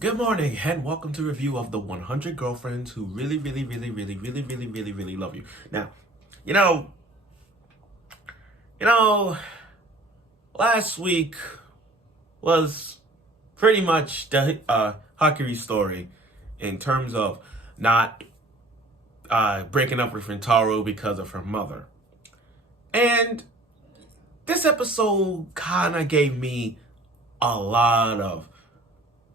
Good morning and welcome to review of the 100 girlfriends who really love you. Now, you know, you know, last week was pretty much the Hakari story in terms of not breaking up with Rintaro because of her mother. And this episode kind of gave me a lot of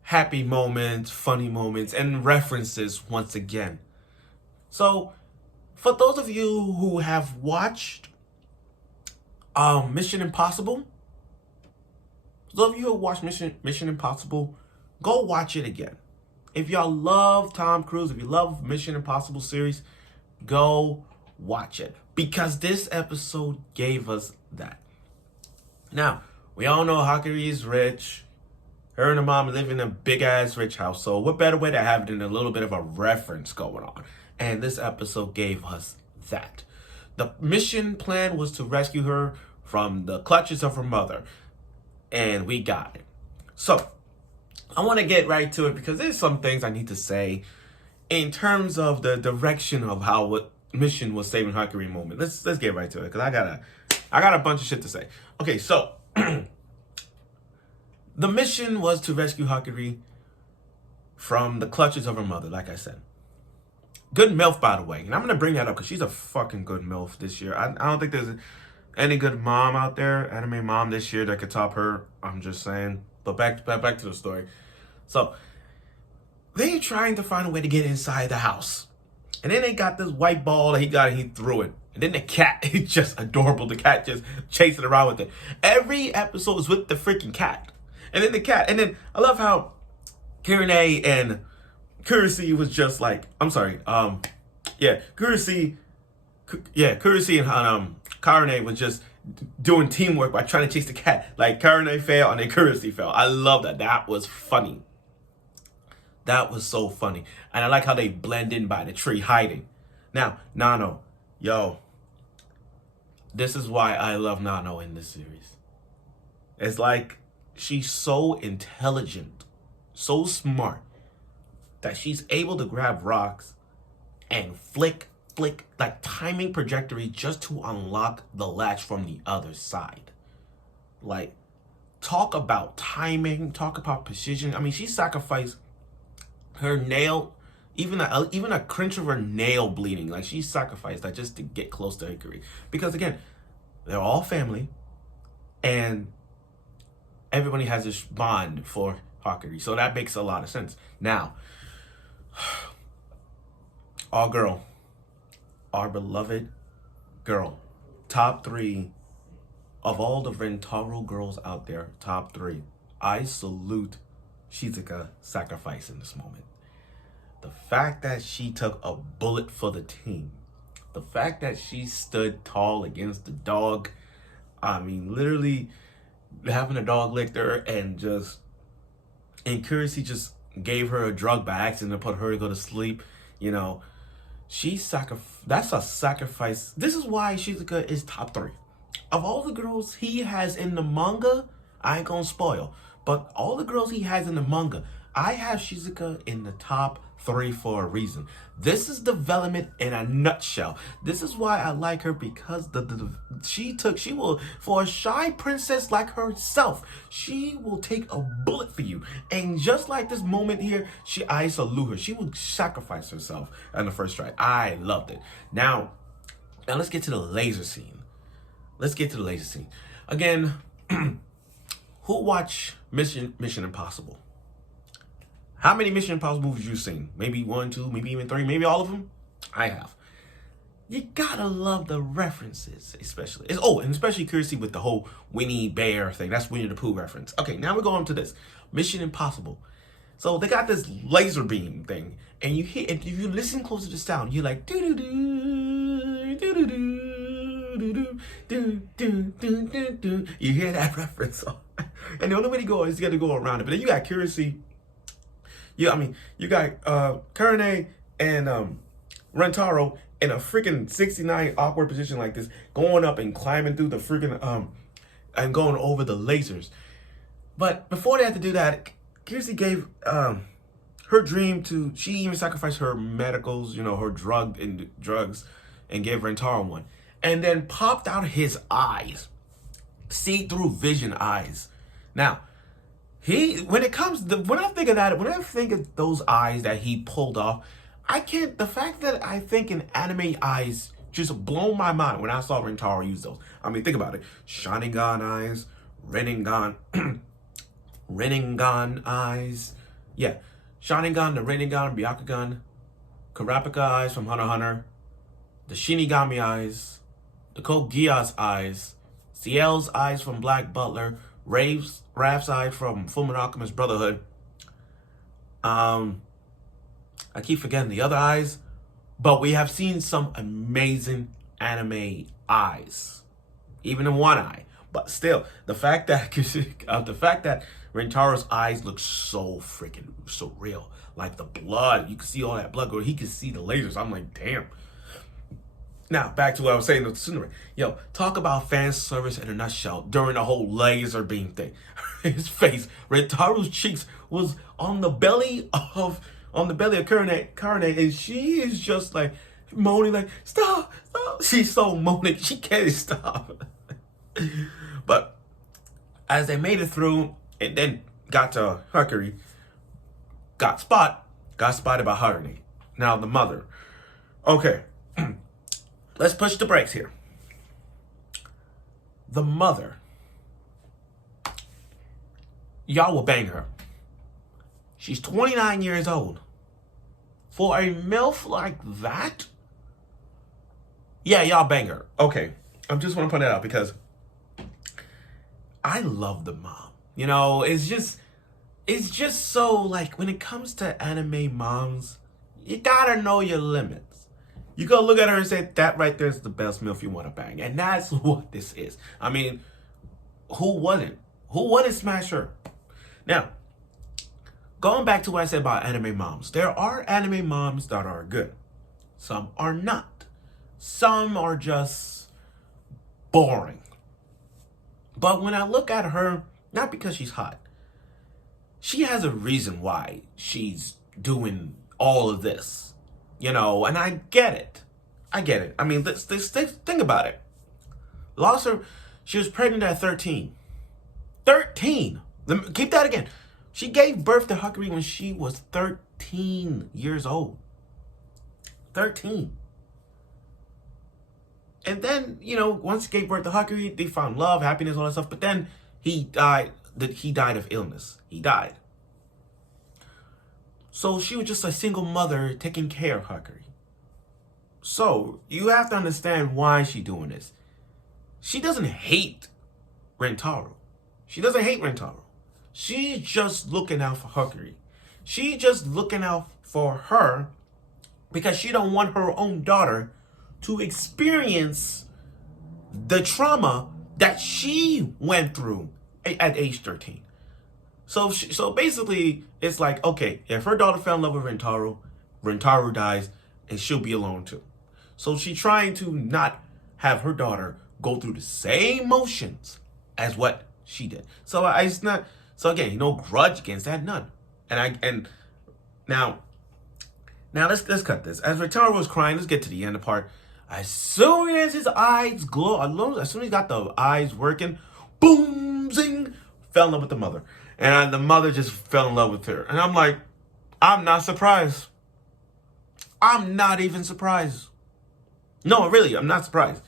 happy moments, funny moments, and references once again. So, for those of you who have watched Mission Impossible, those of you who watched Mission Impossible, go watch it again. If y'all love Tom Cruise, if you love Mission Impossible series, go watch it because this episode gave us that. Now, we all know Hakari is rich. Her and her mom live in a big-ass rich house, so what better way to have it than a little bit of a reference going on? And this episode gave us that. The mission plan was to rescue her from the clutches of her mother, and we got it. So, I want to get right to it because there's some things I need to say in terms of the direction of how what mission was saving Hakari moment. Let's get right to it because I got a bunch of shit to say. Okay, so the mission was to rescue Hakari from the clutches of her mother, like I said. Good MILF, by the way. And I'm going to bring that up because she's a fucking good MILF this year. I don't think there's any good mom out there, anime mom this year that could top her. I'm just saying. But back to the story. So, they're trying to find a way to get inside the house. And then they got this white ball that he got and he threw it. And then the cat, it's just adorable. The cat just chasing around with it. Every episode is with the freaking cat. And then the cat. And then I love how Kirine and Kurisi was just like, I'm sorry. Kurisi and Karine was just doing teamwork by trying to chase the cat. Like Karine fell and then Kurisi fell. I love that. That was funny. That was so funny. And I like how they blend in by the tree hiding. Now, Nano. Yo. This is why I love Nano in this series. It's like she's so intelligent, so smart, that she's able to grab rocks and flick, like timing trajectory just to unlock the latch from the other side. Like, talk about timing, talk about precision. I mean, she sacrificed her nail, even a crunch of her nail bleeding. Like, she sacrificed that just to get close to Hikari. Because, again, they're all family, and everybody has this bond for Hakari. So that makes a lot of sense. Now, our girl, our beloved girl, top 3 of all the Rintaro girls out there, top 3. I salute Shizuka sacrifice in this moment. The fact that she took a bullet for the team. The fact that she stood tall against the dog. I mean, literally having a dog lick her and Kurisi just gave her a drug by accident to put her to go to sleep. You know, that's a sacrifice. This is why Shizuka is top 3. Of all the girls he has in the manga, I ain't gonna spoil, but all the girls he has in the manga, I have Shizuka in the top 3 for a reason. This is development in a nutshell. This is why I like her, because she will, for a shy princess like herself, she will take a bullet for you. And just like this moment here, I salute her. She will sacrifice herself on the first try. I loved it. Now let's get to the laser scene. Again, who watched Mission Impossible? How many Mission Impossible movies you seen? Maybe 1, 2, maybe even 3, maybe all of them? I have. You gotta love the references, especially. And especially Kurisi with the whole Winnie Bear thing. That's Winnie the Pooh reference. Okay, now we're going to this. Mission Impossible. So they got this laser beam thing. And you hear, if you listen close to the sound, you're like, doo-doo-doo, doo-doo-doo, doo-doo-doo. You hear that reference. And the only way to go is you gotta go around it. But then you got Kurisi. You got Karine and Rintaro in a freaking 69 awkward position like this, going up and climbing through the freaking and going over the lasers. But before they had to do that, Kurisi gave her dream to, she even sacrificed her medicals, her drugs, and gave Rentaro one. And then popped out his eyes. See-through vision eyes. Now, when I think of those eyes that he pulled off, the fact that I think in anime eyes just blown my mind when I saw Rentaro use those. I mean, think about it. Sharingan eyes, Rinnegan, Rinnegan eyes. Yeah. Sharingan, the Rinnegan, Byakugan, Kurapika eyes from Hunter x Hunter, the Shinigami eyes, the Code Geass eyes, Ciel's eyes from Black Butler, Raph's eyes from Fullmetal Alchemist Brotherhood. I keep forgetting the other eyes, but we have seen some amazing anime eyes, even in one eye. But still, the fact that Rentaro's eyes look so real, like the blood, you can see all that blood go. He can see the lasers. I'm like, damn. Now back to what I was saying. Yo, talk about fan service in a nutshell during the whole laser beam thing. His face, Rentaro's cheeks was on the belly of Karine, and she is just like moaning, like stop. She's so moaning, she can't stop. But as they made it through and then got to Hakari, got spotted by Harune. Now the mother. Okay. Let's push the brakes here. The mother. Y'all will bang her. She's 29 years old. For a MILF like that? Yeah, y'all bang her. Okay. I just want to point that out because I love the mom. It's just so, like, when it comes to anime moms, you gotta know your limits. You go look at her and say, that right there is the best MILF you want to bang. And that's what this is. I mean, who wouldn't? Who wouldn't smash her? Now, going back to what I said about anime moms, there are anime moms that are good. Some are not. Some are just boring. But when I look at her, not because she's hot, she has a reason why she's doing all of this, and I get it. I mean, let's think about it. Lost her, she was pregnant at 13. 13! Keep that again. She gave birth to Hakari when she was 13 years old. 13. And then, once he gave birth to Hakari, they found love, happiness, all that stuff. But then he died. He died of illness. He died. So she was just a single mother taking care of Hakari. So you have to understand why she's doing this. She doesn't hate Rentaro. She's just looking out for Hakari. She's just looking out for her because she don't want her own daughter to experience the trauma that she went through at age 13. So basically, it's like, okay, if her daughter fell in love with Rentaro dies, and she'll be alone too. So she's trying to not have her daughter go through the same motions as what she did. So again, no grudge against that, none. And now let's cut this. As Rentaro was crying, let's get to the end of the part. As soon as his eyes glow, as soon as he got the eyes working, boom, zing, fell in love with the mother. And the mother just fell in love with her. And I'm like, I'm not surprised. I'm not even surprised. No, really, I'm not surprised.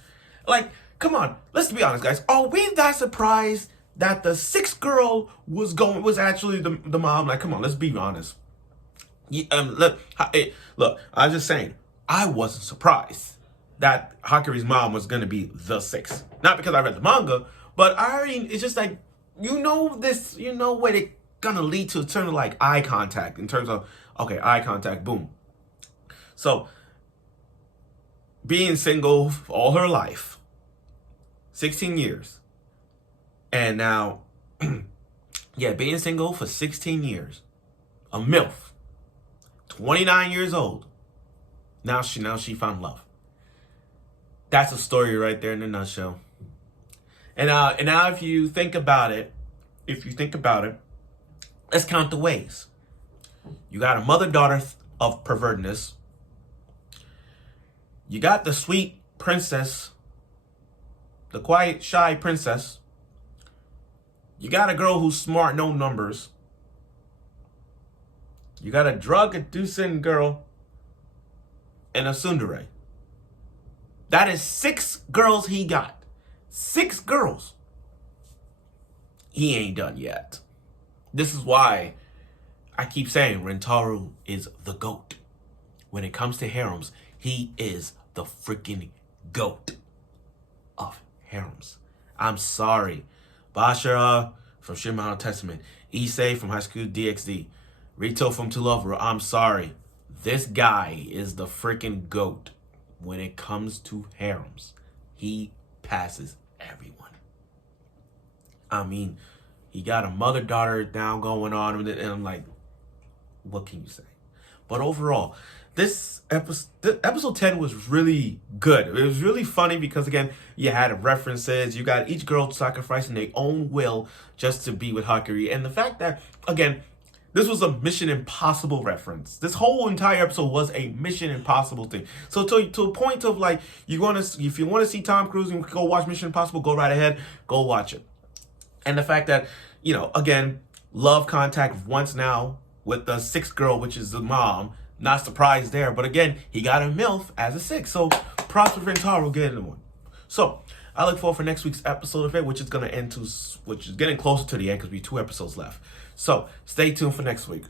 Like, come on, let's be honest, guys. Are we that surprised that the sixth girl was actually the mom? Like, come on, let's be honest. Look, I was just saying, I wasn't surprised that Hakari's mom was going to be the sixth. Not because I read the manga, but it's just like, this, what it's going to lead to in terms of like eye contact, in terms of, okay, eye contact, boom. So, being single all her life, 16 years, and now, being single for 16 years, a MILF, 29 years old, now she found love. That's a story right there in a nutshell. And now if you think about it, let's count the ways. You got a mother-daughter of pervertedness. You got the sweet princess, the quiet, shy princess. You got a girl who's smart, no numbers. You got a drug-inducing girl and a tsundere. That is 6 girls he got. 6 girls. He ain't done yet. This is why I keep saying Rentaro is the GOAT. When it comes to harems, he is the freaking GOAT of harems. I'm sorry. Bashara from Shin Mountain Testament. Issei from High School DxD. Rito from To Love Her. I'm sorry. This guy is the freaking GOAT when it comes to harems. He passes everyone. I mean, he got a mother-daughter down going on with it, and I'm like, what can you say? But overall, this episode 10 was really good. It was really funny because, again, you had references. You got each girl sacrificing their own will just to be with Hakari. And the fact that, again, this was a Mission Impossible reference. This whole entire episode was a Mission Impossible thing. So to a point of like, if you want to see Tom Cruise and go watch Mission Impossible, go right ahead, go watch it. And the fact that, again, love contact once now with the 6th girl, which is the mom. Not surprised there. But again, he got a MILF as a 6. So props for Rentaro getting one. So I look forward for next week's episode of it, which is going to end which is getting closer to the end because we have 2 episodes left. So stay tuned for next week.